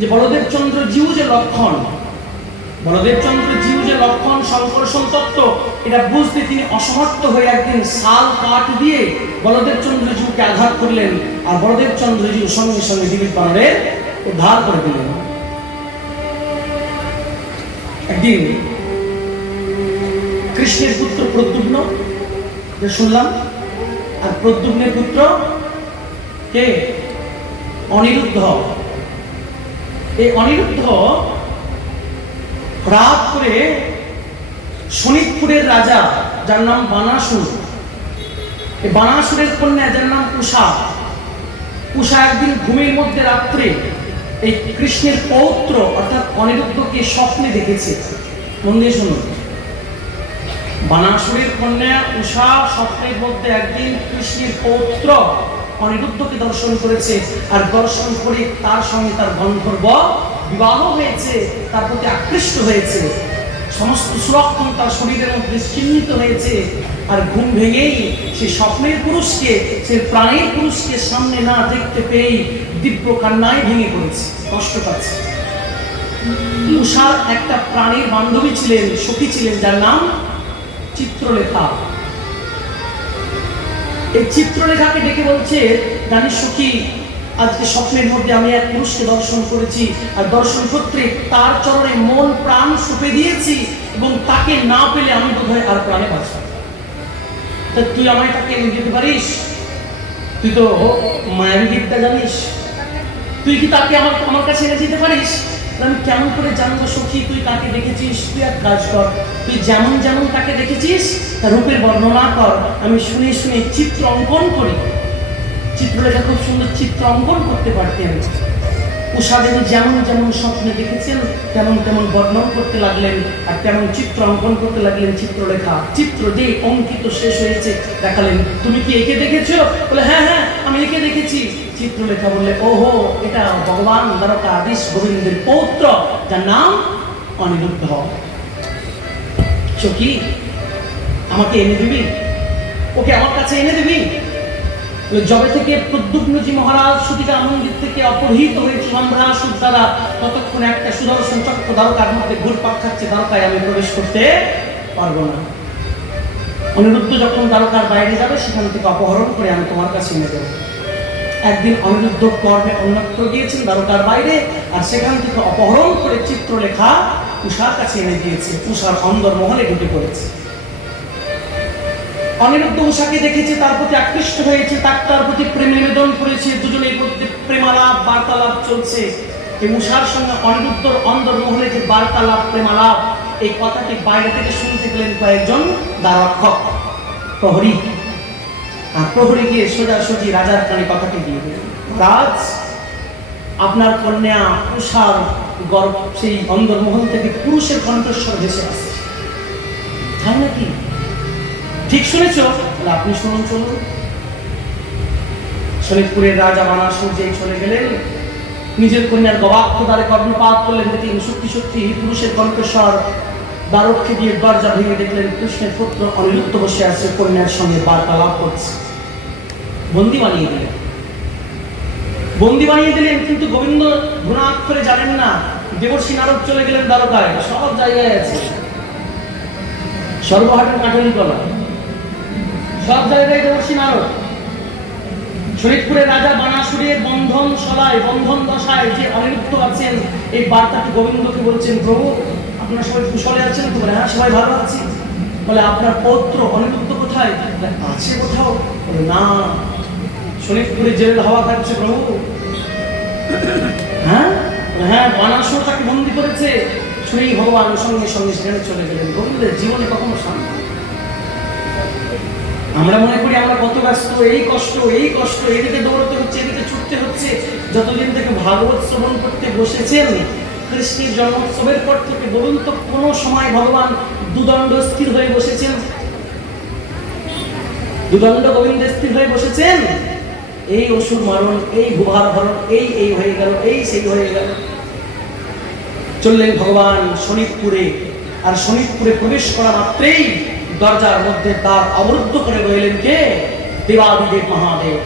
যে বলদেব চন্দ্র জিউ যে লক্ষণ, বলদেব চন্দ্র জিউ যে লক্ষণ সংকর্ষণ তত্ত্ব, এটা বুঝতে তিনি অসমর্থ হয়ে একদিন শাল কাঠ দিয়ে বলদেব চন্দ্র জিউকে আঘাত করলেন, আর বলদেব চন্দ্র জিউ সঙ্গে সঙ্গে দিলীপ বানরের উদ্ধার করে দিলেন। একদিন কৃষ্ণের পুত্র প্রদ্যুম্ন শুনলাম, আর প্রদ্যুম্নের পুত্র কে? অনিরুদ্ধ। এই অনিরুদ্ধ রাত করে শোনিতপুরের রাজা যার নাম বানাসুর, এই বানাসুরের কন্যা যার নাম উষা, উষা একদিন ঘুমের মধ্যে রাত্রে এই কৃষ্ণের পৌত্র অর্থাৎ অনিরুদ্ধকে স্বপ্নে দেখেছে। মন দিয়ে শুনুন, বানাসুরের কন্যা উষা স্বপ্নের মধ্যে একদিন কৃষ্ণের পৌত্র অনিরুদ্ধকে দর্শন করেছে, আর দর্শন করে তার সঙ্গে তার গন্ধর্ব বিবাহ হয়েছে, তার প্রতি আকৃষ্ট হয়েছে, সমস্ত সুরক্ষণ তার শরীরের মধ্যে চিহ্নিত হয়েছে। আর ঘুম ভেঙেই সে স্বপ্নের পুরুষকে, সে প্রাণের পুরুষকে সামনে না দেখতে পেয়েই দিব্য কান্নায় ভেঙে পড়েছে, কষ্ট পাচ্ছে। উষার একটা প্রাণীর বান্ধবী ছিলেন, সখী ছিলেন, যার নাম চিত্রলেখা। এই চিত্রলেখাকে ডেকে বলছে, জানিস সখী, আজকে স্বপ্নের মধ্যে আমি এক পুরুষকে দর্শন করেছি, আর দর্শন করতে তার চরণে মন প্রাণ সঁপে দিয়েছি, এবং তাকে না পেলে আমি বোধহয় আর প্রাণে বাঁচব। তা তুই আমায় তাকে এনে দিতে পারিস? তুই তো মায়াবী বিদ্যা জানিস, তুই কি তাকে আমার কাছে এনে দিতে পারিস? আমি কেমন করে জানবো সখী তুই কাকে দেখেছিস? তুই এক কাজ কর, তুই যেমন যেমন তাকে দেখেছিস তার রূপের বর্ণনা কর, আমি শুনে শুনে চিত্র অঙ্কন করি। চিত্রলেখা খুব সুন্দর চিত্র অঙ্কন করতে পারতেন। উষা দেবী যেমন যেমন স্বপ্নে দেখেছেন তেমন তেমন বর্ণন করতে লাগলেন, আর তেমন চিত্র অঙ্কন করতে লাগলেন চিত্রলেখা। চিত্র যে অঙ্কিত শেষ হয়েছে দেখালেন, তুমি কি একে দেখেছো? বলে হ্যাঁ হ্যাঁ আমি একে দেখেছি। চিত্রলেখা বললে, ওহো, এটা ভগবান দ্বারকাধীশ গোবিন্দের পৌত্র, যার নাম অনিরুদ্ধ। সখী, আমাকে এনে দিবি? ওকে আমার কাছে এনে দিবি? যবে থেকে প্রদ্যুম্নজি মহারাজ সুতিকা মন্দির থেকে অপহৃত হয়েছে সম্ভ্রাসুর দ্বারা, ততক্ষণ একটা সুদর্শন চক্র দ্বারকার মধ্যে ঘুরপাক খাচ্ছে, দ্বারকায় আমি প্রবেশ করতে পারবো না। অনিরুদ্ধ যখন দ্বারকার বাইরে যাবে সেখান থেকে অপহরণ করে আমি তোমার কাছে এনে দেবো। একদিন অনিরুদ্ধ কর্মে অন্যত্র গিয়েছেন দ্বারকার বাইরে, আর সেখান থেকে অপহরণ করে চিত্রলেখা উষার কাছে এনে দিয়েছে। উষার অন্দরমহলে ঢুকে পড়েছে। অনিরুদ্ধ উষাকে দেখেছে, তার প্রতি আকৃষ্ট হয়েছে, তার প্রতি প্রেম নিবেদন করেছে, দুজনের মধ্যে প্রেমালাপ বার্তালাপ চলছে। এই উষার সঙ্গে অনিরুদ্ধর অন্দরমহলে যে বার্তালাপ প্রেমালাপ, এই কথাটি বাইরে থেকে শুনতে গেলেন কয়েকজন দ্বাররক্ষক, প্রহরী। আর প্রহরী গিয়ে সোজাসুজি রাজার কানে কথাটি দিয়ে দিলেন, রাজ, আপনার কন্যা উষার গর্ভ সেই অন্দরমহল থেকে পুরুষের কণ্ঠস্বর ভেসে আসছে। তাই নাকি? ঠিক শুনেছ? আপনি শুনুন, চলুন। শোনিতপুরের রাজা বানাসুর যেই চলে গেলেন, নিজের কন্যার গবাক্ষ দ্বারে কর্ণপাত করলেন, দেখলেন সত্যি সত্যি পুরুষের কণ্ঠস্বর। দ্বারক্ষে দিয়ে দরজা ভেঙে দেখলেন কৃষ্ণের পুত্র অনিরুদ্ধ বসে আছে, কন্যার সঙ্গে বার্তালাপ করছে। বন্দি বানিয়ে দিলেন, বন্দি বানিয়ে দিলেন। কিন্তু গোবিন্দ গুণাক্ষরে জানেন না, দেবর্ষি নারদ চলে গেলেন দ্বারকায়, সব জায়গায় আছে, সর্বহাটের কাঠলি কলা, সব জায়গায় দেবর্ষি নারদ। শরীরপুরের রাজা বানাসুরের বন্ধন সলায়, বন্ধন দশায় যে অনিরুদ্ধ আছেন, এই বার্তাটি গোবিন্দকে বলছেন, প্রভু আপনার সবাই কুশলে আছেন তো? বলে হ্যাঁ, সবাই ভালো আছি। বলে আপনার পৌত্র অনিরুদ্ধ কোথায়? আছে কোথাও? বলে না, শরীরপুরে জেল হাওয়া খাচ্ছে প্রভু। হ্যাঁ হ্যাঁ, বানাসুর তাকে বন্দি করেছে। শুনেই ভগবান সঙ্গে সঙ্গে সেখানে চলে গেলেন। গোবিন্দের জীবনে কখনো শান্তি। আমরা মনে করি আমরা কত ব্যস্ত, এই কষ্ট এই কষ্ট, এদিকে দৌড়তে হচ্ছে, এদিকে ছুটতে হচ্ছে। যতদিন থেকে ভাগবত শ্রবণ করতে বসেছেন, কৃষ্ণের জন্মোৎসবের পর থেকে বলুন তো কোনো সময় ভগবান দুদণ্ড স্থির হয়ে বসেছেন? দুদণ্ড গোবিন্দ স্থির হয়ে বসেছেন? এই অসুর মারণ, এই ভূভার ভরণ, এই হয়ে গেল, এই সেই হয়ে গেল। চললেন ভগবান শোনিতপুরে, আর শোনিতপুরে প্রবেশ করা মাত্রেই দরজার মধ্যে দ্বার অবরুদ্ধ করে রইলেন কে? দেবাদিদেব মহাদেব।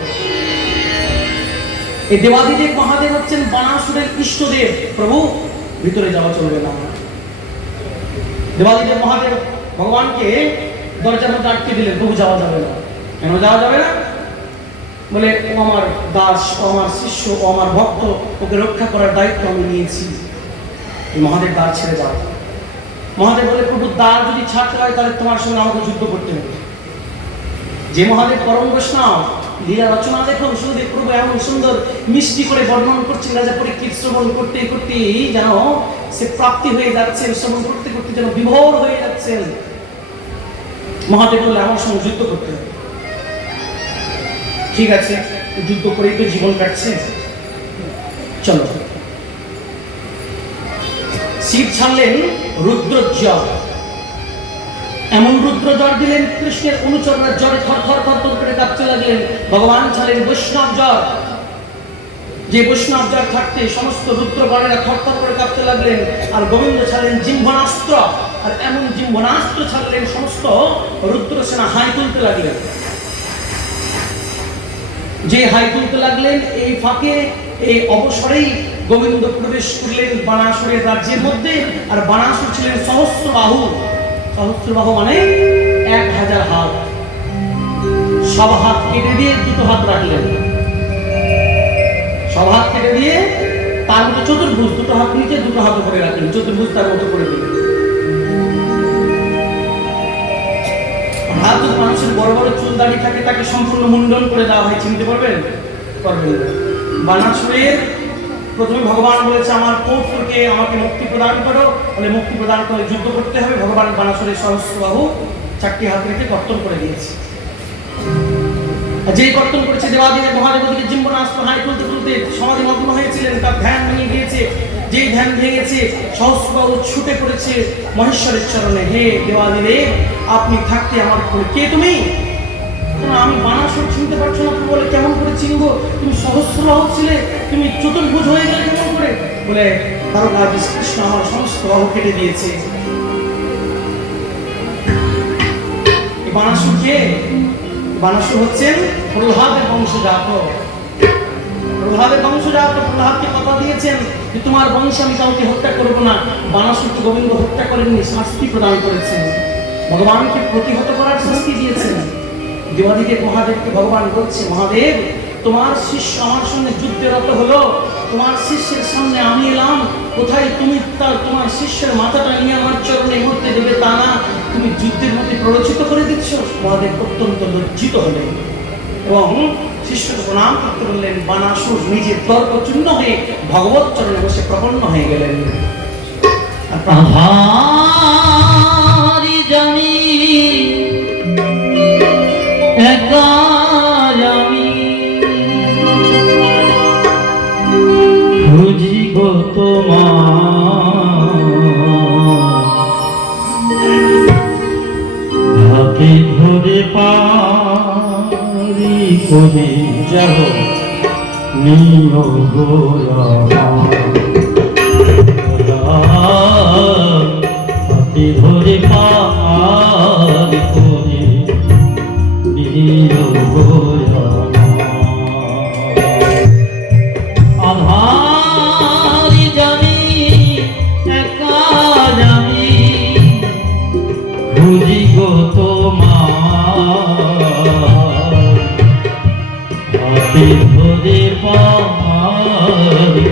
এই দেবাদিদেব মহাদেব হচ্ছেন বানাসুরের ইষ্টদেব। প্রভু ভিতরে যাওয়া চলবে না। দেবাদিদেব মহাদেব ভগবানকে দরজার মধ্যে আটকে দিলেন, প্রভু যাওয়া যাবে না। কেন যাওয়া যাবে না? বলে ও আমার দাস, ও আমার শিষ্য, ও আমার ভক্ত, ওকে রক্ষা করার দায়িত্ব আমি নিয়েছি। মহাদেব দ্বার ছেড়ে যাও। মহাদেব বলে প্রভু দ্বার যদি ছাড়তে হয় তাহলে তোমার সঙ্গে আমাকে যুদ্ধ করতে হবে। যে মহাদেব পরম বৈষ্ণব, লীলা রচনা দেখুন, সুদেব প্রভু এমন সুন্দর মিষ্টি করে বর্ণন করছেন। রাজা পরীক্ষিত শ্রবণ করতে করতে যেন সে প্রাপ্তি হয়ে যাচ্ছেন, শ্রবণ করতে করতে যেন বিভোর হয়ে যাচ্ছেন। মহাদেব বলে আমার সঙ্গে যুদ্ধ করতে হবে। ঠিক আছে, যুদ্ধ করেই তো জীবন কাটছে, চলো। শিব ছাড়লেন রুদ্রজ্বর, এমন রুদ্রজ্বর দিলেন কৃষ্ণের অনুচররা জ্বরে থর থর থর থর করে কাঁপতে লাগলেন। ভগবান ছাড়লেন বৈষ্ণব জ্বর, যে বৈষ্ণব জ্বর থাকতে সমস্ত রুদ্রগণেরা থর থর করে কাঁপতে লাগলেন। আর গোবিন্দ ছাড়লেন জিহ্বনাস্ত্র, আর এমন জিহ্বনাস্ত্র ছাড়লেন সমস্ত রুদ্র সেনা হাই তুলতে লাগলেন। যে হাই তুলতে লাগলেন, এই ফাঁকে এই অবসরেই গোবিন্দ প্রবেশ করলেন বানাসুরের রাজ্যের মধ্যে। আর বানাসুর ছিলেন সহস্রবাহু। সহস্রবাহু মানে 1000 হাত। সব হাত কেটে দিয়ে দুটো হাত রাখলেন। সব হাত কেটে দিয়ে তার মতো চতুর্ভুজ, দুটো হাত নিচে দুটো হাত উপরে রাখলেন, চতুর্ভুজ তার মতো করে দিলেন। হাত যদি মানুষের বড় বড় চুল দাড়ি থাকে তাকে সম্পূর্ণ মুন্ডন করে দেওয়া হয়, চিনতে পারবেন? পারবেন না। বানাসুরের প্রথমে ভগবান বলেছে আমার পৌত্রকে আমাকে মুক্তি প্রদান করো, বলে মুক্তি প্রদান করে যুদ্ধ করতে হবে। ভগবান বানাসুরের সহস্রবাহু 4টি হাত রেখে কর্তন করে দিয়েছে। যেই কর্তন করেছে দেবাদিদেব মহাদেব দিকে জিহ্বনাস্ত্র হাই তুলতে তুলতে সমাধি মগ্ন হয়েছিলেন, তার ধ্যান ভেঙে গিয়েছে। যেই ধ্যান ভেঙেছে সহস্রবাহু ছুটে পড়েছে মহেশ্বরের চরণে। হে দেবাদিদেব, আপনি থাকতে আমার কে তুমি? আমি বানাসুর চিনতে পারছো না? তুমি বলে কেমন করে চিনবো? তুমি সহস্রবাহু ছিলে, তুমি চতুর্ভুজ হয়ে গেলে কেমন করে? বলে দ্বারকাধীশ কৃষ্ণ আমার সমস্ত বাহু কেটে দিয়েছে। বানাসুর কে? বানাসুর হচ্ছেন প্রহ্লাদের বংশজাত। প্রহ্লাদের বংশজাত। প্রহ্লাদকে কথা দিয়েছেন যে তোমার বংশে আমি কাউকে হত্যা করবো না। বানাসুরকে গোবিন্দ হত্যা করেননি, শাস্তি প্রদান করেছেন। ভগবানকে প্রতিহত করার শাস্তি দিয়েছেন। দেবাদিদেব মহাদেবকে ভগবান বলছে, মহাদেব তোমার শিষ্য আমার সঙ্গে যুদ্ধে রত হলো, তোমার শিষ্যের সামনে আমি এলাম, কোথায় তুমি তোমার শিষ্যের মাথাটা নিয়ে আমার চরণে মধ্যে দেবে তা না, তুমি যুদ্ধের মধ্যে প্ররোচিত করে দিচ্ছ। মহাদেব অত্যন্ত লজ্জিত হলেন এবং শিষ্যকে প্রণাম করতে বললেন। বানাসুর নিজের তর্কচূর্ণ হয়ে ভগবত চরণে বসে প্রপন্ন হয়ে গেলেন। জানি একা আমি খুঁজি গো তোমার, হাতে ধরে পারি করে যাব নিয় গো হাতে ধরে পারি করে আধারি জানি একা জানি খুঁজি গো তোমার, হাতে ধরে পারি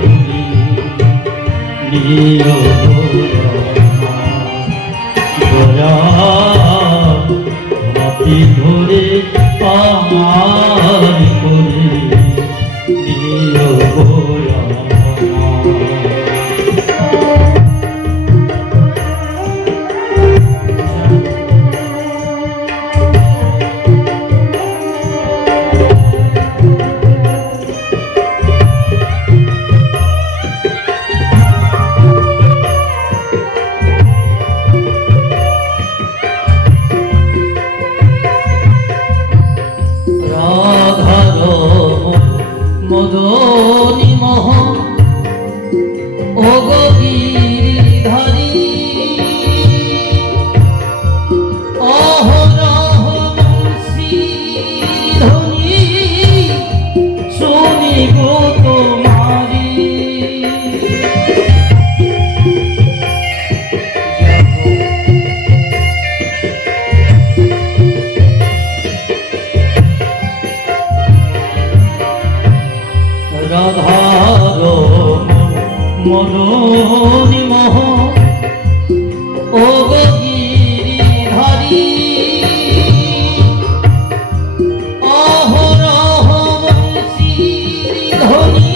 নিয় হাতে ধরে পারি করে নিয় মদনী মোহন ও গিরিধারী অহরহ বংশী ধ্বনি শুনি গো মদনী মোহ ও গো গিরিধারী অহরহ বংশীর ধ্বনি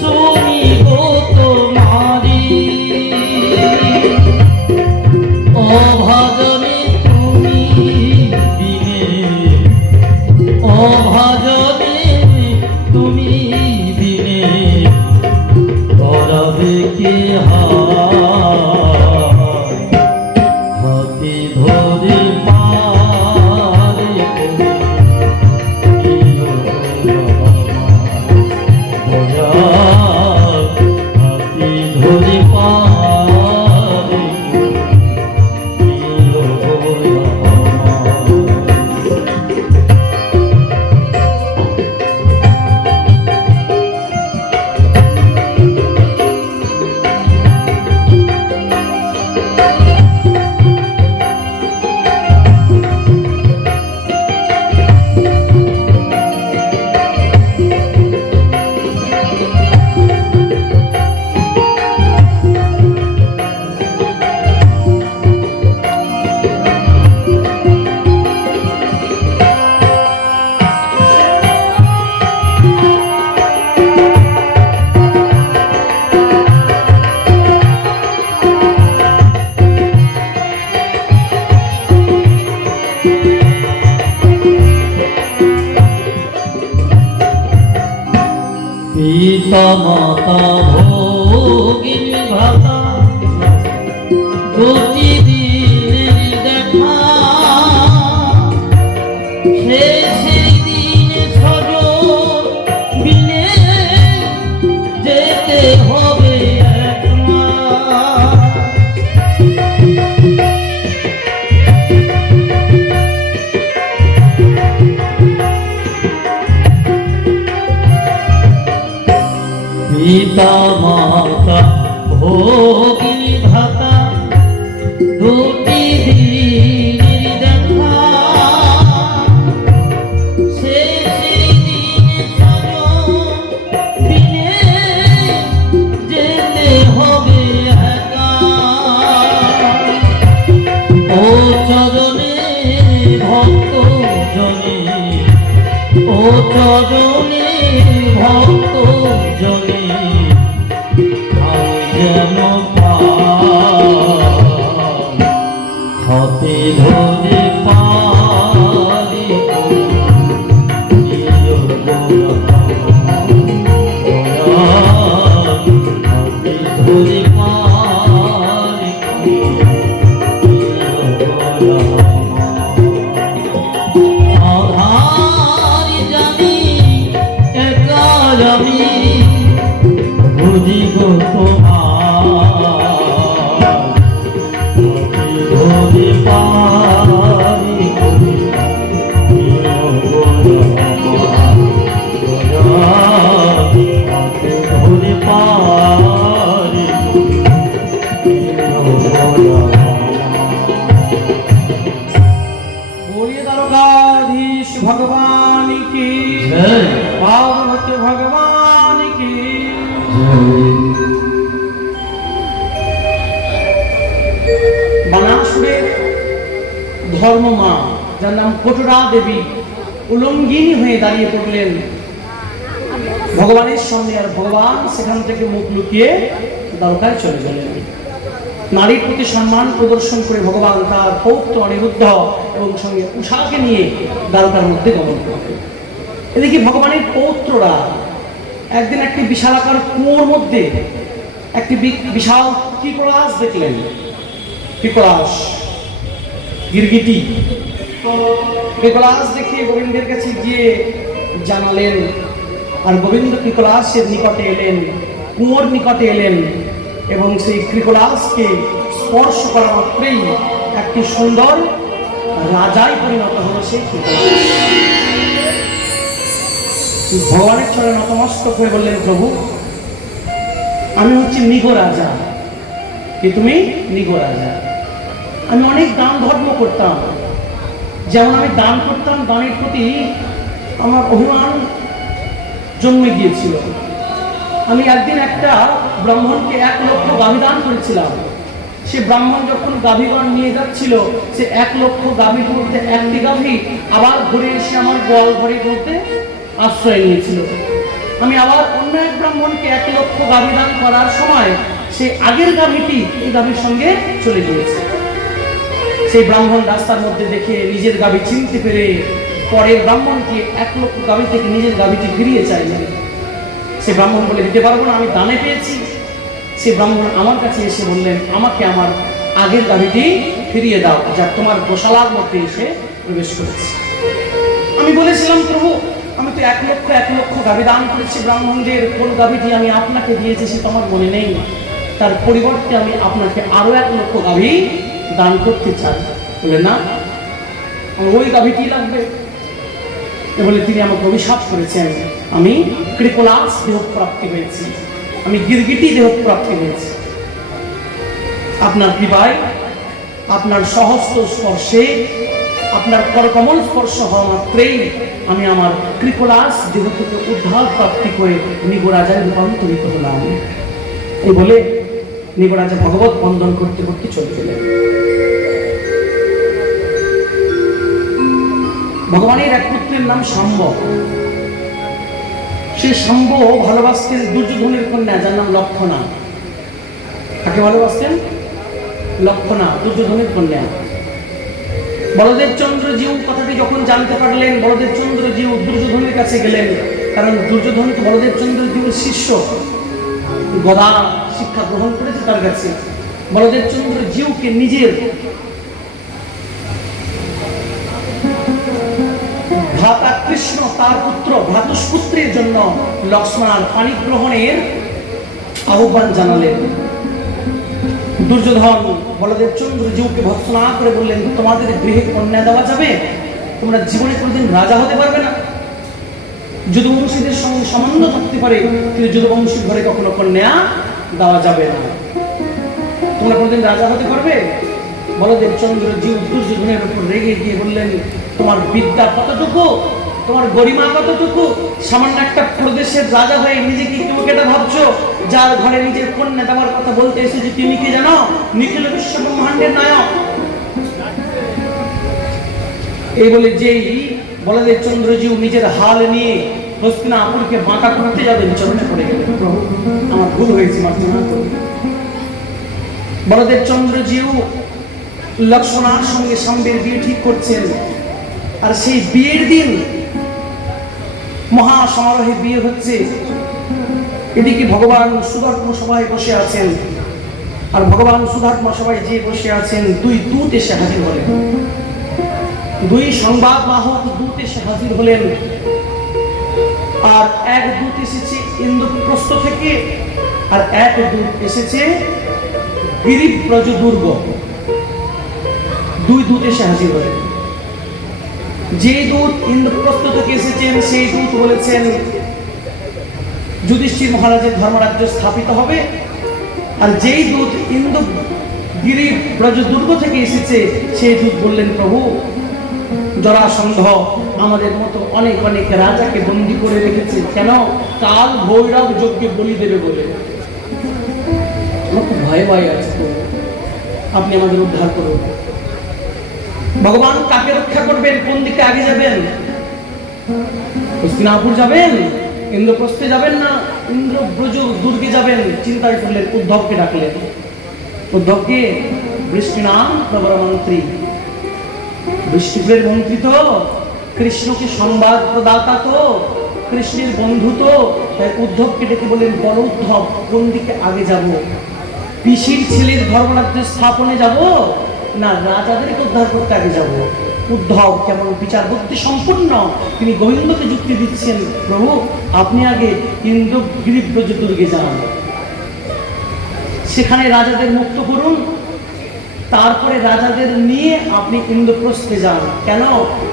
শুনিব তোমারি অভাজনে তুমি বিনে অভাজনে তুমি বিনে করবে কে হাতে ধরে পারে হাতে ধরে পারে পিতা মাতা ভোগিনী ভ্রাতা প্রতিদিনের দেখা শেষের দিন স্বজন বিনে যেতে হবে একলা পিতা মাতা ভোগিনী ভ্রাতা দুটি দিনের দেখা শেষের দিন স্বজন বিনে যেতে হবে একা ও চরণে ভক্ত জনে ও চরণে ভক্ত জনে যেন হাতে ধরে পারি হাতে ধরে পারি আধার জানি একা আমি বুঝিব তোমার ধরে পারি ধরে পারি बोलिए द्वारकाधीश भगवान की पार्वती भगवान की বানাসুরের ধর্মমা যার নাম কটুরা দেবী উলঙ্গিনী হয়ে দাঁড়িয়ে পড়লেন ভগবানের সামনে, আর ভগবান সেখান থেকে মুখ লুকিয়ে দ্বারকায় চলে গেলেন। নারীর প্রতি সম্মান প্রদর্শন করে ভগবান তার পৌত্র অনিরুদ্ধ এবং সঙ্গে উষাকে নিয়ে দ্বারকার মধ্যে গমন করলেন। এদিকে ভগবানের পৌত্ররা একদিন একটি বিশালাকার কুয়োর মধ্যে একটি বিশাল কিকলাস দেখলেন। কিকলাস গিরগিটি কিকলাস দেখে গোবিন্দের কাছে গিয়ে জানালেন, আর গোবিন্দ কিকলাসের নিকটে এলেন, কুয়োর নিকটে এলেন এবং সেই কিকলাসকে স্পর্শ করা মাত্রই একটি সুন্দর রাজায় পরিণত হলো সেই কিকলাস। ভগবানের চরণে নতমস্তক হয়ে বললেন, প্রভু আমি হচ্ছি নিগ রাজা। কি তুমি? নিগ রাজা। আমি অনেক দান ধর্ম করতাম, যেমন আমি দান করতাম, দানের প্রতি আমার অভিমান জন্মে গিয়েছিল। আমি একদিন একটা ব্রাহ্মণকে 1 লক্ষ গাভী দান করেছিলাম। সে ব্রাহ্মণ যখন গাভীগণ নিয়ে যাচ্ছিল, সে 1 লক্ষ গাভীর মধ্যে একটি গাভী আবার ঘুরে এসে আমার গোয়াল ঘরে মধ্যে আশ্রয় নিয়েছিল। আমি আবার অন্য এক ব্রাহ্মণকে 1 লক্ষ গাভী দান করার সময় সে আগের গাভীটি এই গাভীর সঙ্গে চলে গিয়েছে। সেই ব্রাহ্মণ রাস্তার মধ্যে দেখে নিজের গাভী চিনতে পেরে পরের ব্রাহ্মণকে 1 লক্ষ গাভী থেকে নিজের গাভীটি ফিরিয়ে চাইলেন। সে ব্রাহ্মণ বলে, দিতে পারবো না, আমি দানে পেয়েছি। সে ব্রাহ্মণ আমার কাছে এসে বললেন, আমাকে আমার আগের গাভীটি ফিরিয়ে দাও, যা তোমার গোশালার মধ্যে এসে প্রবেশ করেছে। আমি বলেছিলাম, প্রভু আমি তো 1 লক্ষ গাভী দান করেছি ব্রাহ্মণদের, কোন গাভীটি আমি আপনাকে দিয়েছি সে তো আমার মনে নেই। তার পরিবর্তে আমি আপনাকে আরো 1 লক্ষ গাভী দান করতে চাই। বলে, না, আমার ওই গাভীটি লাগবে। বলে তিনি আমাকে অভিশাপ করেছেন, আমি কৃপলাস দেহ প্রাপ্তি হয়েছি, আমি গিরগিটি দেহ প্রাপ্তি হয়েছি। আপনার কৃপায়, আপনার সহস্র স্পর্শে, আপনার করকমল স্পর্শ হওয়া মাত্রেই আমি আমার কৃপলাস দেহ থেকে উদ্ধার প্রাপ্তি করে নিগরাজায় রূপান্তরিত হলাম। এই বলে নিগরাজা ভগবত বন্দন করতে করতে চলে গেলেন। ভগবানের এক পুত্রের নাম শাম্ব। সে শাম্ব ভালোবাসতেন দুর্যোধনের কন্যা, যার নাম লক্ষণা। কাকে ভালোবাসতেন? লক্ষণা, দুর্যোধনের কন্যা। বলদেব চন্দ্র জিউ কথাটি যখন জানতে পারলেন, বলদেব চন্দ্র জিউ দুর্যোধনের কাছে গেলেন, কারণ দুর্যোধন তো বলদেব চন্দ্র জিউর শিষ্য, গদা শিক্ষা গ্রহণ করেছে তার কাছে। বলদেব চন্দ্র জিউকে নিজের ভ্রাতা কৃষ্ণ তার পুত্র ভ্রাতুষ্পুত্রের জন্য লক্ষ্মণার পানি গ্রহণের আহ্বান জানালেন। দুর্যোধন বলদেব চন্দ্র জিউকে ভৎসনা করে বললেন, তোমাদের গৃহে কন্যা দেওয়া যাবে? তোমরা জীবনে কোনোদিন রাজা হতে পারবে না। যদুবংশীদের সঙ্গে সম্বন্ধ থাকতে পারে, কিন্তু যদুবংশীর ঘরে কখনো কন্যা দেওয়া যাবে না। তোমরা কোনোদিন রাজা হতে পারবে? বলদেব চন্দ্র জিউ দুর্যোধনের উপর রেগে গিয়ে বললেন, তোমার বিদ্যা কতটুকু, তোমার গরিমা কতটুকু? সামান্য একটা প্রদেশের রাজা হয়ে নিজেকে কেউ কেটা ভাবছো, যার ঘরে নিজের কন্যা দেওয়ার কথা বলতে এসেছে তুমি কি জানো? নিখিল বিশ্ব ব্রহ্মাণ্ডের নায়ক। এই বলে যেই বলদেব চন্দ্র জিউ নিজের হাল নিয়ে হস্তিনাপুরকে বাঁকা করতে যাবেন, চরণে পড়ে গেলেন, প্রভু আমার ভুল হয়েছে, মার্জনা করুন। বলদেব চন্দ্র জিউ লক্ষ্মণার সঙ্গে শাম্বের বিয়ে ঠিক করছেন, আর সেই বিয়ের দিন মহা সমারোহে বিয়ে হচ্ছে। এদিকে ভগবান সুধর্ম সভায় বসে আছেন, আর ভগবান সুধর্ম সভায় যে বসে আছেন, 2 দূত এসে হাজির হলেন। 2 সংবাদ বাহক দূত এসে হাজির হলেন। আর এক দূত এসেছে ইন্দ্রপ্রস্থ থেকে, আর এক দূত এসেছে গিরিব্রজ দুর্গ। 2 দূত এসে হাজির হলেন। যে দূত ইন্দ্রপ্রস্থ থেকে এসেছেন সেই দূত বলেছেন যুধিষ্ঠির মহারাজের ধর্মরাজ্য স্থাপিত হবে। আর যেই দূত ইন্দ্রগিরি ব্রজ দুর্গ থেকে এসেছে সেই দূত বললেন, প্রভু জরাসন্ধ আমাদের মতো অনেক অনেক রাজাকে বন্দী করে রেখেছে, কেন? কাল ভৈরব যজ্ঞে বলি দেবে বলে। আমার খুব ভয়ে ভয়ে আছে, আপনি আমাদের উদ্ধার করুন। ভগবান কাকে রক্ষা করবেন? কোন দিকে আগে যাবেন? হস্তিনাপুর যাবেন, ইন্দ্রপ্রস্থে যাবেন, না ইন্দ্রব্রজ দুর্গে যাবেন? চিন্তায় করলেন, উদ্ধবকে ডাকলেন। উদ্ধবকে? বৃষ্টিনাম প্রবর মন্ত্রী, বৃষ্টিপুরের মন্ত্রী তো, কৃষ্ণকে সংবাদ প্রদাতা তো, কৃষ্ণের বন্ধু তো। তাই উদ্ধবকে ডেকে বললেন, বল উদ্ধব কোন দিকে আগে যাব? পিসির ছেলের ধর্মরাজ্য স্থাপনে যাব, না রাজাদেরকে উদ্ধার করতে আগে যাব? উদ্ধব কেমন বিচার বুদ্ধি সম্পূর্ণ, তিনি গোবিন্দকে যুক্তি দিচ্ছেন, প্রভু আপনি আগে ইন্দ্রগিরিব্রজ দুর্গে যান, সেখানে রাজাদের মুক্ত করুন, তারপরে রাজাদের নিয়ে আপনি ইন্দ্রপ্রস্থে যান। কেন?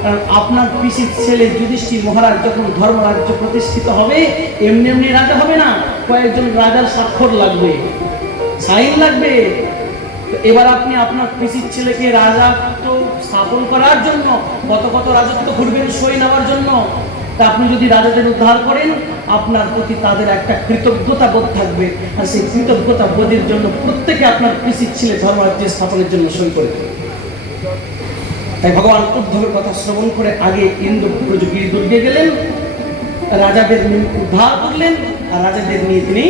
কারণ আপনার পিসির ছেলে যুধিষ্ঠির মহারাজ যখন ধর্মরাজ্য প্রতিষ্ঠিত হবে, এমনি এমনি রাজা হবে না, কয়েকজন রাজার স্বাক্ষর লাগবে, সাইন লাগবে। এবার আপনি আপনার পিসির ছেলেকে রাজত্ব স্থাপন করার জন্য কত কত রাজত্ব ঘুরবেন সই নেওয়ার জন্য। তা আপনি যদি রাজাদের উদ্ধার করেন, আপনার প্রতি তাদের একটা কৃতজ্ঞতা বোধ থাকবে, আর সেই কৃতজ্ঞতা বোধের জন্য প্রত্যেকে আপনার পিসির ছেলে ধর্মরাজ্য স্থাপনের জন্য সই করে দেবে। তাই ভগবান উদ্ধবের কথা শ্রবণ করে আগে ইন্দ্রপ্রযোগী দুর্গে গেলেন, রাজাদের উদ্ধার করলেন, আর রাজাদের নিয়ে তিনি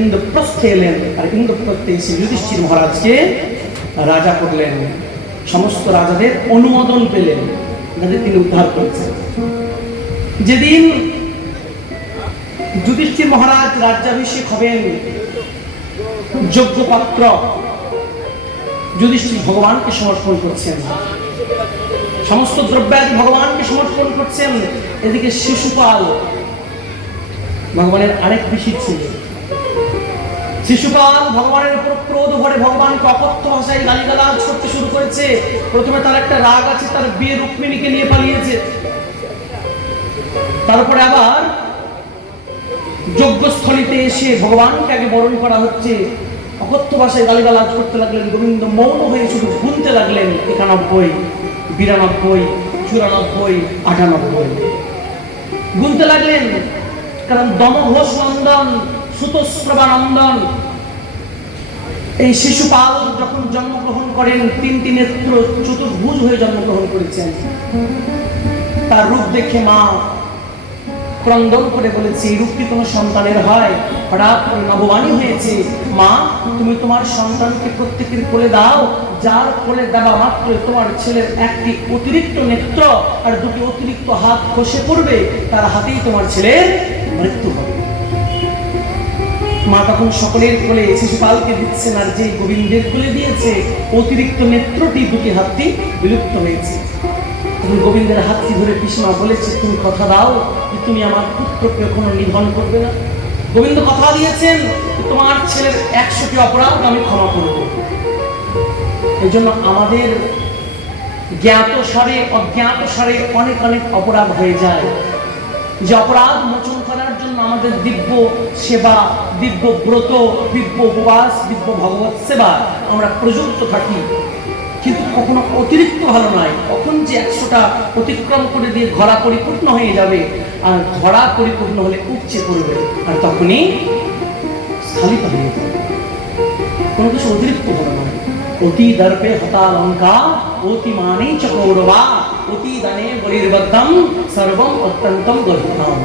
ইন্দ্রপ্রস্থে এলেন। আর ইন্দ্রপ্রস্থে এসে যুধিষ্ঠির মহারাজকে রাজা করলেন, সমস্ত রাজাদের অনুমোদন পেলেন, যাদের তিনি উদ্ধার করেছেন। যেদিন যুধিষ্ঠির মহারাজ রাজ্যাভিষেক হবেন, যজ্ঞপাত্র যুধিষ্ঠির ভগবানকে সমর্পণ করছেন, সমস্ত দ্রব্যাদি ভগবানকে সমর্পণ করছেন। এদিকে শিশুপাল ভগবানের আরেক পিসির ছিল। শিশুপাল ভগবানের উপর ক্রোধ ভরে ভগবানকে অকথ্য ভাষায় গালিগালাজ করতে শুরু করেছে। প্রথমে তার একটা রাগ আছে, তার বিয়ে রুক্মিণীকে নিয়ে পালিয়েছে। তারপরে আবার যজ্ঞস্থলীতে এসে ভগবানকে আগে বরণ করা হচ্ছে, অকথ্য ভাষায় গালিগালাজ করতে লাগলেন। গোবিন্দ মৌন হয়ে শুধু গুনতে লাগলেন, 91, 92, 94, 98 গুনতে লাগলেন। কারণ দমঘোষ নন্দন, সুতস্রবা নন্দন এই শিশুপাল যখন জন্মগ্রহণ করেন, 3টি নেত্র চতুর্ভুজ হয়ে জন্মগ্রহণ করেছেন। তার রূপ দেখে মা ক্রন্দন করে বলেছে, এই রূপটি কোনো সন্তানের হয়? হঠাৎ করে নববাণী হয়েছে, মা তুমি তোমার সন্তানকে প্রত্যেকের কোলে দাও, যার কোলে দেওয়া মাত্র তোমার ছেলের একটি অতিরিক্ত নেত্র আর 2টি অতিরিক্ত হাত খসে পড়বে, তার হাতেই তোমার ছেলের মৃত্যু হবে। মা তখন সকলের কোলে শিশুপালকে দিচ্ছেন, আর যে গোবিন্দের কোলে দিয়েছে অতিরিক্ত নেত্রটি 2টি হাতটি বিলুপ্ত হয়েছে। তখন গোবিন্দের হাতটি ধরে পিসমা বলেছে, তুমি কথা দাও যে তুমি আমার পুত্রকে কোনো নিধন করবে না। গোবিন্দ কথা দিয়েছেন, তোমার ছেলের 100টি অপরাধ আমি ক্ষমা করব। এই জন্য আমাদের জ্ঞাত সারে অজ্ঞাত সারে অনেক অনেক অপরাধ হয়ে যায়, যে অপরাধ মোচন করার জন্য আমাদের দিব্য সেবা, দিব্য ব্রত, দিব্য উপবাস, দিব্য ভগবত সেবা আমরা প্রযুক্ত থাকি। কিন্তু কখনো অতিরিক্ত ভালো নয়, কখন যে 100টা অতিক্রম করে দিয়ে ঘোড়া পরিপূর্ণ হয়ে যাবে, আর ঘোড়া পরিপূর্ণ হলে উপচে পড়বে, আর তখনই স্খালিত হয়ে যাবে। কোনো কিছু অতিরিক্ত ভালো নয়। অতি দর্পে হতা লঙ্কা, অতি মানে চ কৌরবা, অতি দানে বলির্বদ্ধম সর্বম অত্যন্তম গর্হিতাম।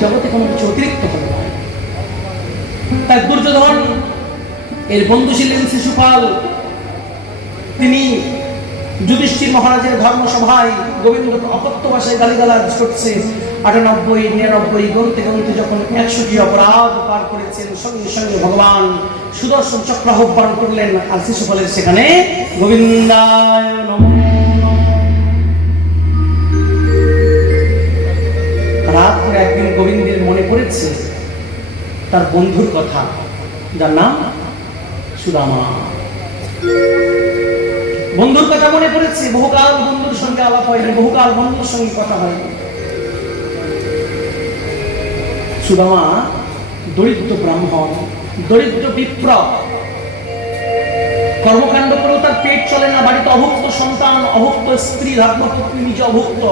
জগতে কোনো কিছু অতিরিক্ত ভালো নয়। তাই দুর্যোধন এর বন্ধু ছিলেন শিশুপাল, তিনি যুধিষ্ঠির মহারাজের ধর্মসভায় গোবিন্দকে অকথ্য ভাষায় গালিগালাজ করছে। 98, 99 গন্তে গন্তে যখন 100টি অপরাধ পার করেছেন, সঙ্গে সঙ্গে ভগবান সুদর্শন চক্র আহ্বান করলেন, আর শিশুপালের সেখানে গোবিন্দায় নমঃ। রাত করে একদিন গোবিন্দের মনে পড়েছে তার বন্ধুর কথা, যার নাম সুদামা। বন্ধুর কথা মনে পড়েছে, বহুকাল বন্ধুর সঙ্গে আলাপ হয়নি, বহুকাল বন্ধুর সঙ্গে কথা হয়নি। সুদামা দরিদ্র ব্রাহ্মণ, দরিদ্র বিপ্র, কর্মকাণ্ড করেও তার পেট চলে না, বাড়িতে অভুক্ত সন্তান, অভুক্ত স্ত্রী, ধর্মপত্নী নিজে অভুক্ত,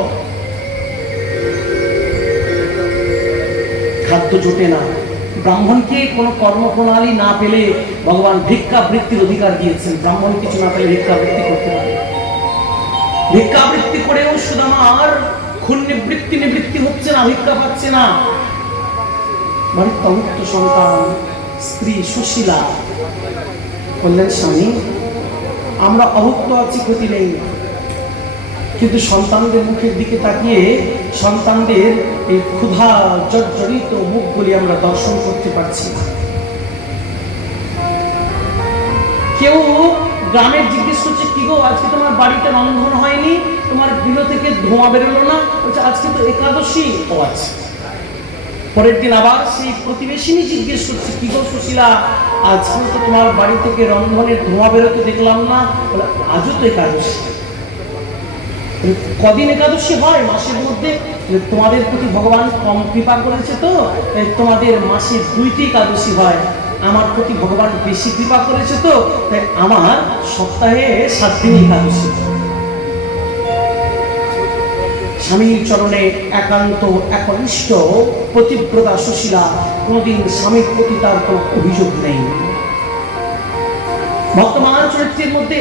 খাদ্য জোটে না। ব্রাহ্মণকে কোনো কর্মপ্রণালী না পেলে ভগবান ভিক্ষাবৃত্তির অধিকার দিয়েছেন, ব্রাহ্মণ কিছু না পেলে ভিক্ষাবৃত্তি করতে পারে। ভিক্ষাবৃত্তি করেও সুদামার খুন নিবৃত্তি হচ্ছে না, ভিক্ষা পাচ্ছে না। বাড়ির অভুক্ত সন্তান, স্ত্রী সুশীলা বললেন, স্বামী আমরা অভুক্ত আছি, ক্ষতি নেই, কিন্তু সন্তানদের মুখের দিকে তাকিয়ে সন্তানদের এই ক্ষুধা জর্জরিত মুখগুলি আমরা দর্শন করতে পারছি না। কেউ গ্রামের জিজ্ঞেস করছে, কি গো আজকে তোমার বাড়িতে রন্ধন হয়নি, তোমার গৃহ থেকে ধোঁয়া বেরোলো না? বলছে আজকে তো একাদশী। ও আছে। পরের দিন আবার সেই প্রতিবেশিনী জিজ্ঞেস করছে, কি গো সুশীলা আজকে তো তোমার বাড়ি থেকে রন্ধনের ধোঁয়া বেরোতে দেখলাম না? বলে আজও তো একাদশী। কদিন একাদশী হয় মাসের মধ্যে? তোমাদের প্রতি ভগবান কম কৃপা করেছে, তো তোমাদের মাসে 2টি একাদশী হয়। আমার প্রতি ভগবান বেশি কৃপা করেছে, তো তাই আমার সপ্তাহে 7 দিন একাদশী। স্বামীর চরণে একান্ত একনিষ্ঠ প্রতিব্রতা সুশীলা, কোনোদিন স্বামীর প্রতি তার কোনো অভিযোগ নেই। বর্তমান চরিত্রের মধ্যে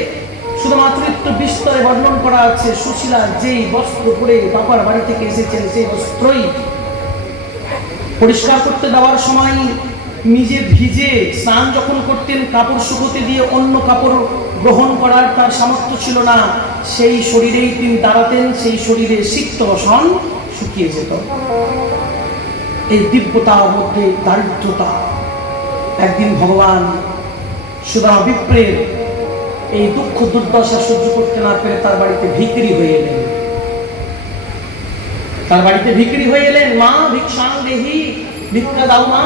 শুধুমাত্র একটু বিস্তরে বর্ণন করা আছে সুশীলা যেই বস্ত্র পরে বাবার বাড়ি থেকে এসেছেন সেই বস্ত্রই পরিষ্কার করতে দেওয়ার সময় নিজে ভিজে স্নান যখন করতেন কাপড় শুকোতে দিয়ে অন্য কাপড় গ্রহণ করার তার সামর্থ্য ছিল না, সেই শরীরেই তিনি দাঁড়াতেন, সেই শরীরে সিক্ত বসন শুকিয়ে যেত। এই দিব্যতার মধ্যে দারিদ্রতা। একদিন ভগবান সুদামা বিপ্রের এই দুঃখ দুর্দশা সহ্য করতে না পেরে তার বাড়িতে ভিখারি হয়ে এলেন। তার বাড়িতে ভিখারি হয়ে এলেন। মা ভিক্ষাং দেহি, ভিক্ষা দাও মা।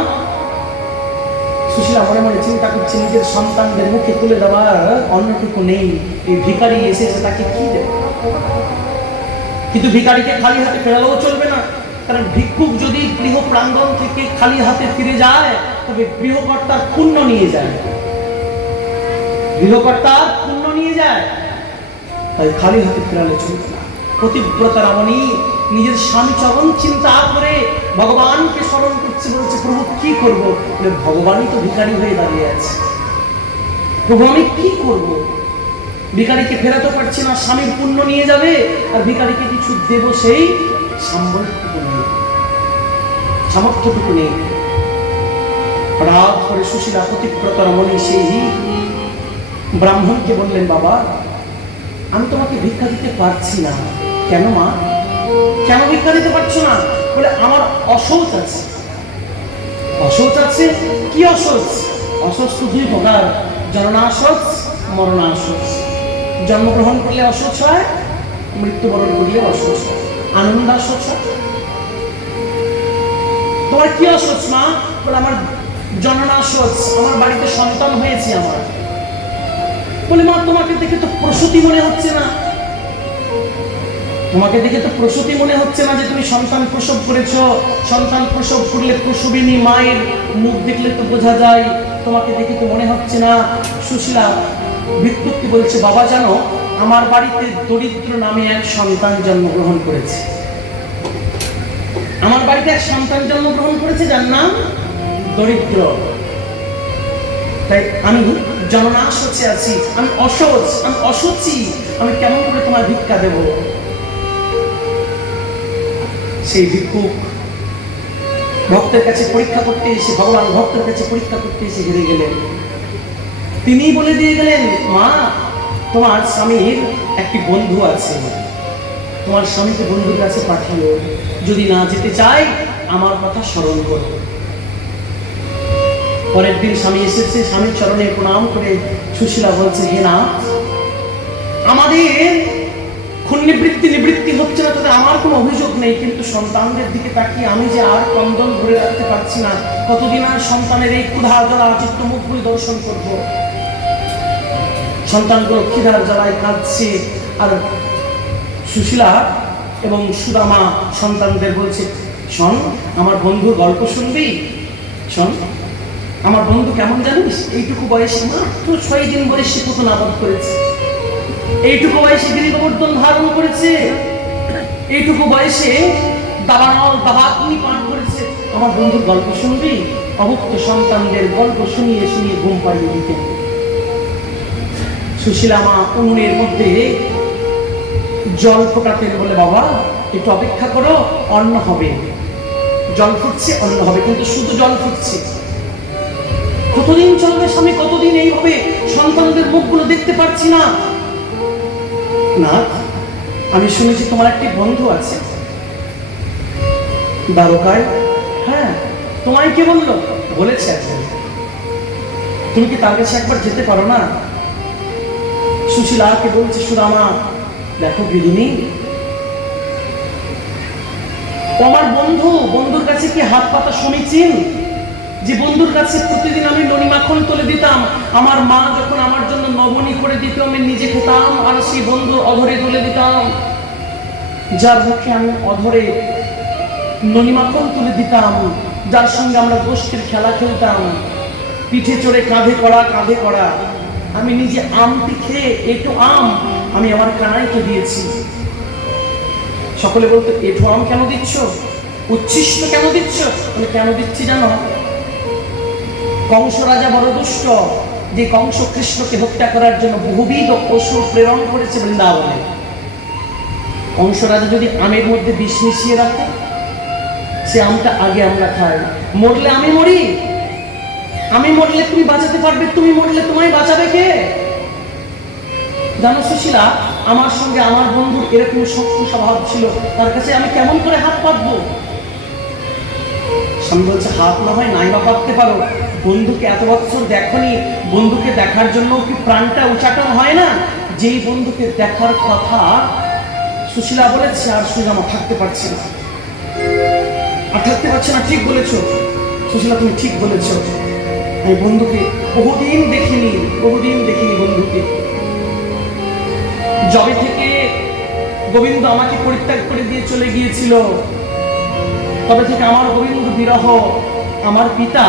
সুশীলা মনে মনে চিন্তা করছে নিজের সন্তানদের মুখে তুলে দেওয়ার অন্যটুকু নেই, এই ভিখারি এসেছে তাকে কি দেবে। কিন্তু ভিখারিকে খালি হাতে ফেরালেও চলবে না, কারণ ভিক্ষুক যদি গৃহ প্রাঙ্গণ থেকে খালি হাতে ফিরে যায় তবে গৃহকর্তার পুণ্য নিয়ে যায়, গৃহকর্তার পুণ্য নিয়ে যায়। তাই খালি হাতে ফেরালে চলবে না। প্রতিব্রতা রমণী নিজের স্বামী চরণ চিন্তা করে ভগবানকে স্মরণ করছে, বলছে প্রভু কি করব? ভগবানই তো ভিখারি হয়ে দাঁড়িয়ে আছে, প্রভু আমি কি করব? ভিখারিকে ফেরাতে পারছি না, স্বামীর পুণ্য নিয়ে যাবে আর ভিখারিকে কিছু দেব সেই সামর্থ্যটুকু নেই, সামর্থ্যটুকু নেই। রাত করে সুশীলা প্রতিব্রতা রমণী সেই ব্রাহ্মণকে বললেন বাবা আমি তোমাকে ভিক্ষা দিতে পারছি না। কেন মা, কেন ভিক্ষা দিতে পারছো না? বলে আমার অশৌচ আছে। অশৌচ আছে? কি অশৌচ? অশৌচ তো দুই প্রকার, জননাশৌচ, মরণাশৌচ। জন্মগ্রহণ করলে অশৌচ হয়, মৃত্যুবরণ করলে অশৌচ হয়, আনন্দাশৌচ হয়। তোমার কি অশৌচ মা? বলে আমার জননাশৌচ, আমার বাড়িতে সন্তান হয়েছে আমার। বলে মা তোমাকে দেখে তো প্রসূতি মনে হচ্ছে না, তোমাকে দেখে তো প্রসূতি মনে হচ্ছে না যে তুমি সন্তান প্রসব করেছো। সন্তান প্রসব করলে প্রসবিনী মায়ের মুখ দেখলে তো বোঝা যায়, তোমাকে দেখে তো মনে হচ্ছে না। সুশীলা ভিক্ষুককে বলছে বাবা জানো আমার বাড়িতে দরিদ্র নামে এক সন্তান জন্মগ্রহণ করেছে, আমার বাড়িতে এক সন্তান জন্মগ্রহণ করেছে যার নাম দরিদ্র। তাই আমি জননাশৌচে আছি, আমি অশৌচ, আমি অশুচি, আমি কেমন করে তোমার ভিক্ষা দেব? সেই ভিক্ষুক ভক্তের কাছে পরীক্ষা করতে এসে, ভগবান ভক্তের কাছে পরীক্ষা করতে এসে হেরে গেলেন। তিনি বলে দিয়ে গেলেন মা তোমার স্বামীর একটি বন্ধু আছে, তোমার স্বামীকে বন্ধুর কাছে পাঠিও, যদি না যেতে চাই আমার কথা স্মরণ করো। পরের দিন স্বামী এসেছে, স্বামীর চরণে প্রণাম করে সুশীলা বলছে হে না আমাদের নিবৃত্তি হচ্ছে না, তাতে আমার কোনো অভিযোগ নেই, কিন্তু সন্তানদের দিকে তাকিয়ে আমি যে আর ক্রন্দন ধরে রাখতে পারছি না, কতদিন আর সন্তানের এই ক্ষুধা জ্বালা চিত্ত মুখ পরিদর্শন করবো? সন্তানগুলো ক্ষুধার জ্বালায় কাঁদছে। আর সুশীলা এবং সুদামা সন্তানদের বলছে শোন আমার বন্ধুর গল্প শুনবি, শোন আমার বন্ধু কেমন জানিস, এইটুকু বয়সে মাত্র 6 দিন বয়সে পুতুল আবাদ করেছে, এইটুকু বয়সে গিরিগোবর্ধন ধারণ করেছে, এইটুকু বয়সে দাবানল দাবাগ্নি পান করেছে। আমার বন্ধুর গল্প শুনবি? অভুক্ত সন্তানদের গল্প শুনিয়ে শুনিয়ে ঘুম পাড়িয়ে দিতেন। সুশীলা মা উনুনের মধ্যে জল ফোটাতেন, বলে বাবা একটু অপেক্ষা করো অন্ন হবে, জল ফুটছে অন্ন হবে, কিন্তু শুধু জল ফুটছে। কতদিন চলবে স্বামী, কতদিন এইভাবে সন্তানদের মুখগুলো দেখতে পাচ্ছি না? না আমি শুনেছি তোমার একটি বন্ধু আছে দ্বারকায়। হ্যাঁ তোমায় কে বললো? বলেছে একজন। তুমি কি তার কাছে একবার যেতে পারো না? সুশীলাকে বলছে সুদামা দেখো গিরিনী আমার বন্ধু, বন্ধুর কাছে কি হাত পাতা সমীচীন? যে বন্ধুর কাছে প্রতিদিন আমি ননি মাখন তুলে দিতাম, আমার মা যখন আমার জন্য নবনী করে দিত আমি নিজে খেতাম, আর সেই বন্ধু অধরে তুলে দিতাম, যার মুখে আমি অধরে ননি মাখন তুলে দিতাম, যার সঙ্গে আমরা গোষ্ঠীর খেলা খেলতাম, পিঠে চড়ে কাঁধে করা, আমি নিজে আমটি খেয়ে একটু আম আমি আমার কানাইকে দিয়েছি। সকলে বলতো এ ঠোয়াম কেন দিচ্ছ, উচ্ছিষ্ট কেন দিচ্ছ? আমি কেন দিচ্ছি জানো? কংস রাজা বড় দুষ্ট, যে কংস কৃষ্ণকে হত্যা করার জন্য বহুবিধ অসুর প্রেরণ করেছে বৃন্দাবনে। কংস রাজা যদি আমের মধ্যে বিষ মিশিয়ে রাখে, সে আমটা আগে আমরা খাই। মরলে আমি মরি, আমি মরলে তুমি বাঁচাতে পারবে, তুমি মরলে তোমায় বাঁচাবে কে? জানো সুশীলা, আমার সঙ্গে আমার বন্ধুর এরকম শক্ত স্বভাব ছিল, তার কাছে আমি কেমন করে হাত পাতবো? স্বামী বলছে হাত না হয় নাই বা পাততে পারো, বন্ধুকে এত বছর দেখনি, বন্ধুকে দেখার জন্য কি প্রাণটা উচাটন হয় না? যেই বন্ধুকে দেখার কথা সুশীলা বলেছে, আর সুজামা থাকতে পারছে না, আর থাকতে পারছে না। ঠিক বলেছো সুশীলা, তুমি ঠিক বলেছো। আমি বন্ধুকে বহুদিন দেখিনি বন্ধুকে। যবে থেকে গোবিন্দ আমাকে পরিত্যাগ করে দিয়ে চলে গিয়েছিল, তবে থেকে আমার গোবিন্দ বিরহ, আমার পিতা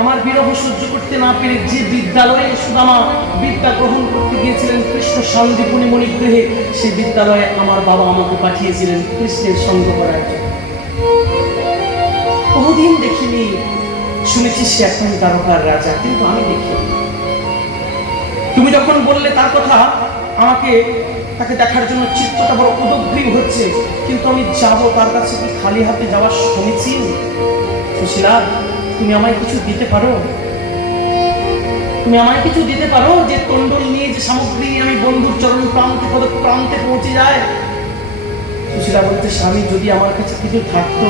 আমার বিরহ সহ্য করতে না পেরে যে বিদ্যালয়ে সুদামা বিদ্যা গ্রহণ করতে গিয়েছিলেন কৃষ্ণ সন্দীপনী মণিগৃহে, সেই বিদ্যালয়ে আমার বাবা আমাকে পাঠিয়েছিলেন কৃষ্ণের সঙ্গ করার জন্য। বহুদিন দেখিনি, শুনেছি সে এখন দ্বারকার রাজা, কিন্তু আমি দেখিনি। তুমি যখন বললে তার কথা, আমাকে তাকে দেখার জন্য চিত্তটা বড় উদগ্রীব হচ্ছে, কিন্তু আমি যাব তার কাছে কি খালি হাতে যাওয়ার সমীচীন? সুশীলা, তুমি আমায় কিছু দিতে পারো? তুমি আমায় কিছু দিতে পারো যে তন্ডল নিয়ে, যে সামগ্রী আমি বন্ধুর চরণ প্রান্তে পদ প্রান্তে পৌঁছে যায়? সুশীলা বলতে, স্বামী যদি আমার কাছে কিছু থাকতো,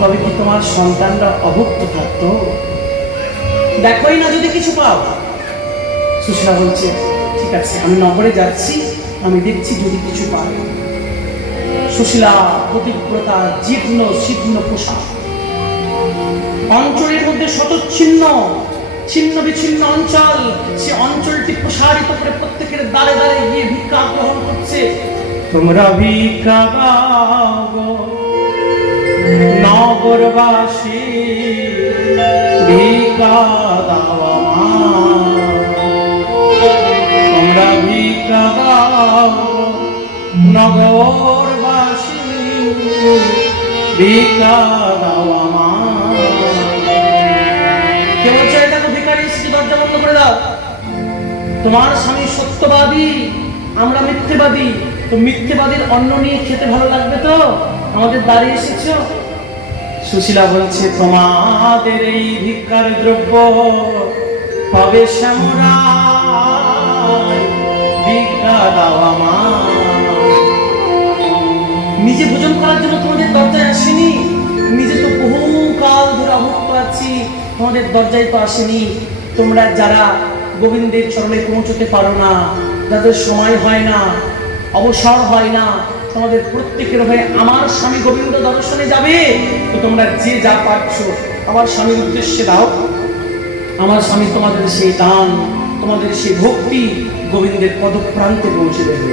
তবে কি তোমার সন্তানরা অভুক্ত থাকতো? দেখোই না যদি কিছু পাও। সুশীলা বলছে ঠিক আছে, আমি নগরে যাচ্ছি, আমি দেখছি যদি কিছু পাই। সুশীলা পতিব্রতা, জীর্ণ শীর্ণ পোশাক, অঞ্চলের মধ্যে শতচ্ছিন্ন ছিন্ন বিচ্ছিন্ন অঞ্চল, সে অঞ্চলটি প্রসারিত করে প্রত্যেকের দ্বারে দ্বারে গিয়ে ভিক্ষা গ্রহণ করছে। তোমরা ভিক্ষা গাও নগরবাসী, ভিক্ষা দাও আমার, তোমরা ভিক্ষা দাও নগরবাসী, ভিক্ষা দাও আমার। কে বলছে এটা তো ভিখারি এসেছে, দরজা বন্ধ করে দাও। তোমার স্বামী সত্যবাদী, আমরা মিথ্যেবাদী, তো মিথ্যেবাদীর অন্ন নিয়ে খেতে ভালো লাগবে তো? আমাদের দাঁড়িয়ে এসেছো। সুশীলা বলছে তোমাদের এই ভিক্ষার দ্রব্য পাবে শ্যামরায়, ভিক্ষা দাও আমার। নিজে ভোজন করার জন্য তোমাদের দরজায় আসেনি, নিজে তো বহুকাল ধরে অভুক্ত আছি, তোমাদের দরজায় তো আসেনি। তোমরা যারা গোবিন্দের চরণে পৌঁছতে পারো না, যাদের সময় হয় না, অবসর হয় না, তোমাদের প্রত্যেকের হয়ে আমার স্বামী গোবিন্দ দর্শনে যাবে, তো তোমরা যে যা পাচ্ছ আমার স্বামীর উদ্দেশ্যে দাও। আমার স্বামী তোমাদের সেই দান, তোমাদের সেই ভক্তি গোবিন্দের পদপ্রান্তে পৌঁছে দেবে।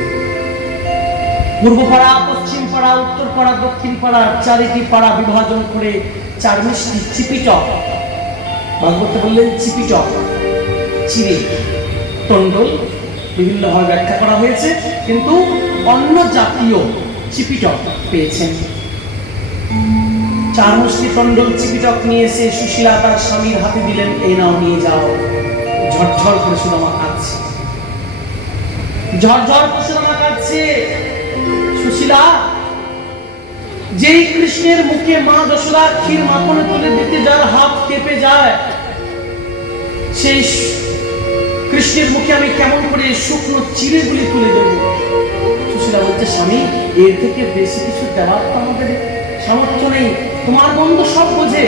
পূর্ব পাড়া, পশ্চিম পাড়া, উত্তর পাড়া, দক্ষিণ পাড়া, চারিটি পাড়া বিভাজন করে চার মিষ্টি চিপিটক, ভাগবত বললেন চিপিটক, চিড়ে, তন্ডল, বিভিন্নভাবে ব্যাখ্যা করা হয়েছে, কিন্তু অন্য জাতীয় চিপিটক পেয়েছেন। চার মুষ্টি তন্ডল চিপিটক নিয়ে এসে সুশীলা তার স্বামীর হাতে দিলেন, এই নাও নিয়ে যাও। ঝরঝর করে সুদামা কাঁদছে, ঝরঝর করে সুদামা কাঁদছে। সুশীলা, যেই কৃষ্ণের মুখে মা যশোদা ক্ষীর মাখনে তুলে দিতে যার হাত কেঁপে যায়, সেই কৃষ্ণের মুখে আমি কেমন করে শুকনো চিড়েগুলি তুলে দেব? সুশীলা বলছে স্বামী, এর থেকে বেশি কিছু দেওয়ার তো আমাদের সামর্থ্য নেই। তোমার বন্ধু সব বোঝে,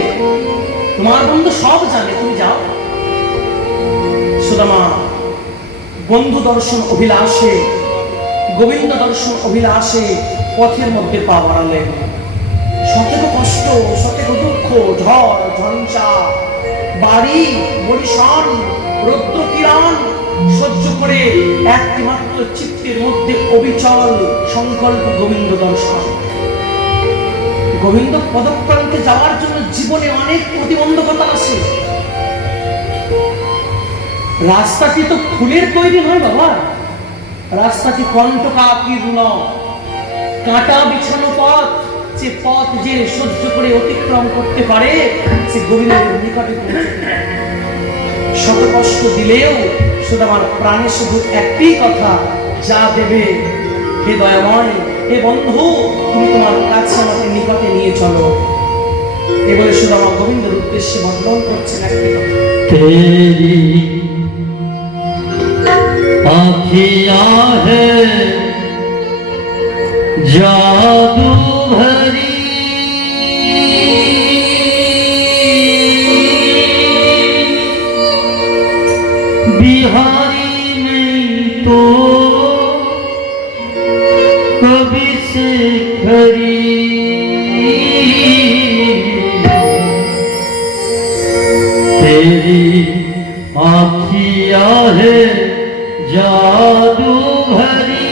তোমার বন্ধু সব জানে, তুমি যাও। সুদামা বন্ধু দর্শন অভিলাষে, গোবিন্দ দর্শন অভিলাষে পথের মধ্যে পা বাড়ালেন। শতেক কষ্ট, শতেক দুঃখ, ঝড় ঝঞ্ঝা, বাড়ি বরিশান, রৌদ্র কিরণ সহ্য করে একটি মাত্র চিত্তের মধ্যে অবিচল সংকল্প গোবিন্দ দর্শন। গোবিন্দ পদপ্রান্তে যাওয়ার জন্য জীবনে অনেক প্রতিবন্ধকতা আসে। রাস্তাটি তো ফুলের তৈরি নয় বাবা, রাস্তাটি কণ্টকাকীর্ণ, কাঁটা বিছানো পথ, যে পথ যে সহ্য করে অতিক্রম করতে পারে সে গোবিন্দের নিকটে পৌঁছতে পারে। শত কষ্ট দিলেও শুধু আমার প্রাণে শুধু একটি কথা, যা দেবে হে দয়াময়, হে বন্ধু, তুমি তোমার কাছে আমাকে নিকটে নিয়ে চলো। এ বলে শুধু আমার গোবিন্দের উদ্দেশ্যে বর্ণন করছেন একটি কথা। तेरी आँखियाँ है जादू भरी, बिहारी नहीं तो कभी से खरी, तेरी आँखियाँ है जादू भरी,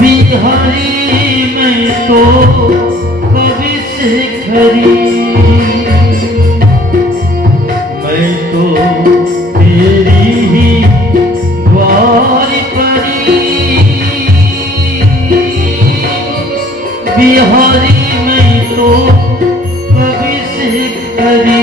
बिहारी मैं तो कभी से खरी, मैं तो तेरी ही द्वार परी, बिहारी मैं तो कभी से खरी।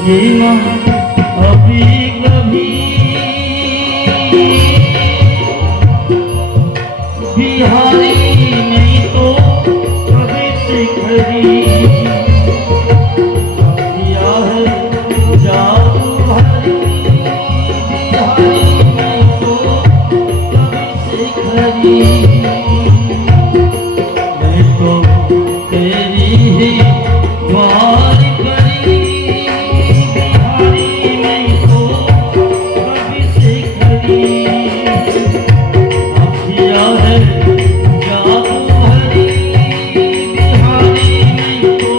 रुके ना अभी कभी बिहारी नहीं तो कभी शिखरी किया है जादू हरी बिहारी नहीं तो कभी शिखरी मैं तो तेरी ही द्वार परी बिहारी नहीं तो कभी शिखरी किया है जादू हरी बिहारी नहीं तो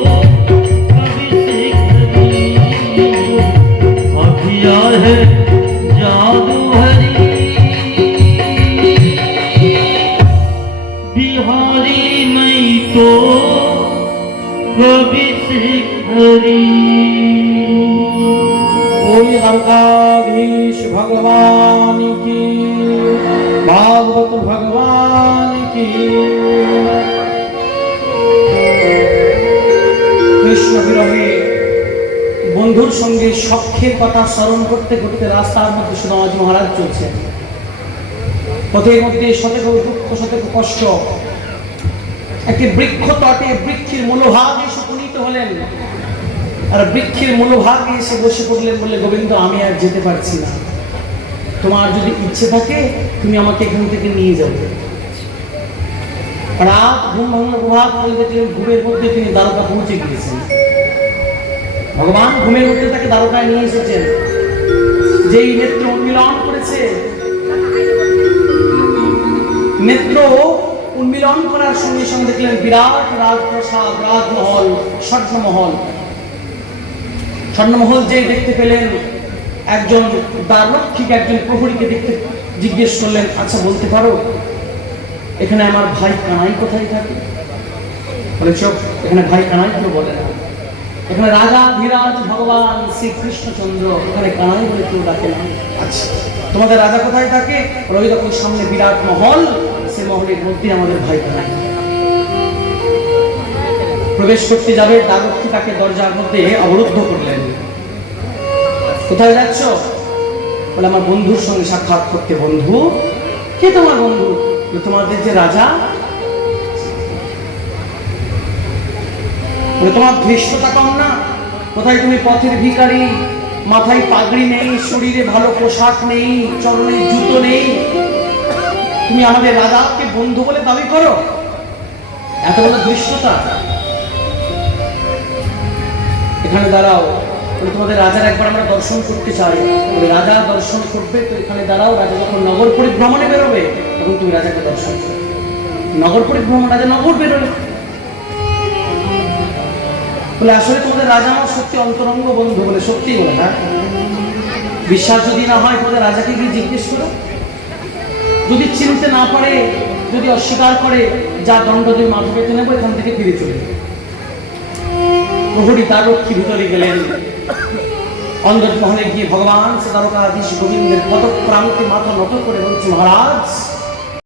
कभी शिखरी किया है जादू हरी बिहारी नहीं तो कभी शिखरी। ओम द्वारकाधीश भगवान की, भागवत भगवान की। কৃষ্ণ বিরহে বন্ধুর সঙ্গে সখ্যের কথা স্মরণ করতে করতে রাস্তার মধ্যে সুদামাজি মহারাজ চলছেন। পথের মধ্যে শতেক দুঃখ শতেক কষ্ট। একটি বৃক্ষ তটে বৃক্ষের মূলভাগে এসে উপনীত হলেন, আর বৃক্ষের মূলভাগে এসে বসে পড়লেন। বললে, গোবিন্দ, আমি আর যেতে পারছি না, তোমার যদি ইচ্ছে থাকে তুমি আমাকে এখান থেকে নিয়ে যাবে। রাত ঘুম ভাঙলো, প্রভাত হয়ে দেখলেন ঘুমের মধ্যে তিনি দ্বারকা পৌঁছে গিয়েছেন। ভগবান ঘুমের মধ্যে তাকে দ্বারকায় নিয়ে এসেছেন। যেই নেত্র উন্মিলন করেছে, নেত্র উন্মিলন করার সঙ্গে সঙ্গে দেখলেন বিরাট রাজপ্রাসাদ, রাজমহল, স্বর্ণমহল। স্বর্ণমহল যে দেখতে পেলেন, একজন দ্বাররক্ষিক একজন প্রহরীকে দেখতে জিজ্ঞেস করলেন, আচ্ছা বলতে পারো এখানে আমার ভাই কানাই কোথায় থাকে? বলে, চোখ, এখানে ভাই কানাই কেউ বলে না, এখানে রাজা ধীরাজ ভগবান শ্রীকৃষ্ণচন্দ্র, এখানে কানাই বলে কেউ ডাকে না। আচ্ছা, তোমাদের রাজা কোথায় থাকে? ওই দেখো সামনে বিরাট মহল, সে মহলের মধ্যে আমাদের ভাই কানাই। প্রবেশ করতে যাবে, দ্বাররক্ষী তাকে দরজার মধ্যে অবরুদ্ধ করলেন। কোথায় যাচ্ছ? বলে, আমার বন্ধুর সঙ্গে সাক্ষাৎ করতে। বন্ধু? কে তোমার বন্ধু? তোমাদের যে রাজা। বলে, তোমার ধৃষ্টতা কম না? কোথায় তুমি পথের ভিখারি, মাথায় পাগড়ি নেই, শরীরে ভালো পোশাক নেই, চরণে জুতো নেই, তুমি আমাদের রাজাকে বন্ধু বলে দাবি করো? এত বড় ধৃষ্টতা! এখানে দাঁড়াও। তোমাদের রাজার একবার আমরা দর্শন করতে চাই। রাজা দর্শন করবে তো এখানে দাঁড়াও। রাজা যখন নগর পরিভ্রমণে বেরোবে তখন তুমি রাজাকে দর্শন করবে। নগর পরিভ্রমণ, রাজা নগর বেরোলে। বলে, আসলে তোমাদের রাজা আমার সত্যি অন্তরঙ্গ বন্ধু। বলে, সত্যি? বলে, হ্যাঁ। বিশ্বাস যদি না হয় তোমাদের রাজাকে গিয়ে জিজ্ঞেস করো। যদি চিনতে না পারে, যদি অস্বীকার করে, যা দণ্ড দিয়ে মাথা পেতে নেবো, এখান থেকে ফিরে চলে যাবে। প্রহরী দ্বাররক্ষী ভিতরে গেলেন। অন্দর মহলে গিয়ে ভগবান শ্রী দ্বারকাধীশ গোবিন্দের পদপ্রান্তে মাথা নত করে বলছে, মহারাজ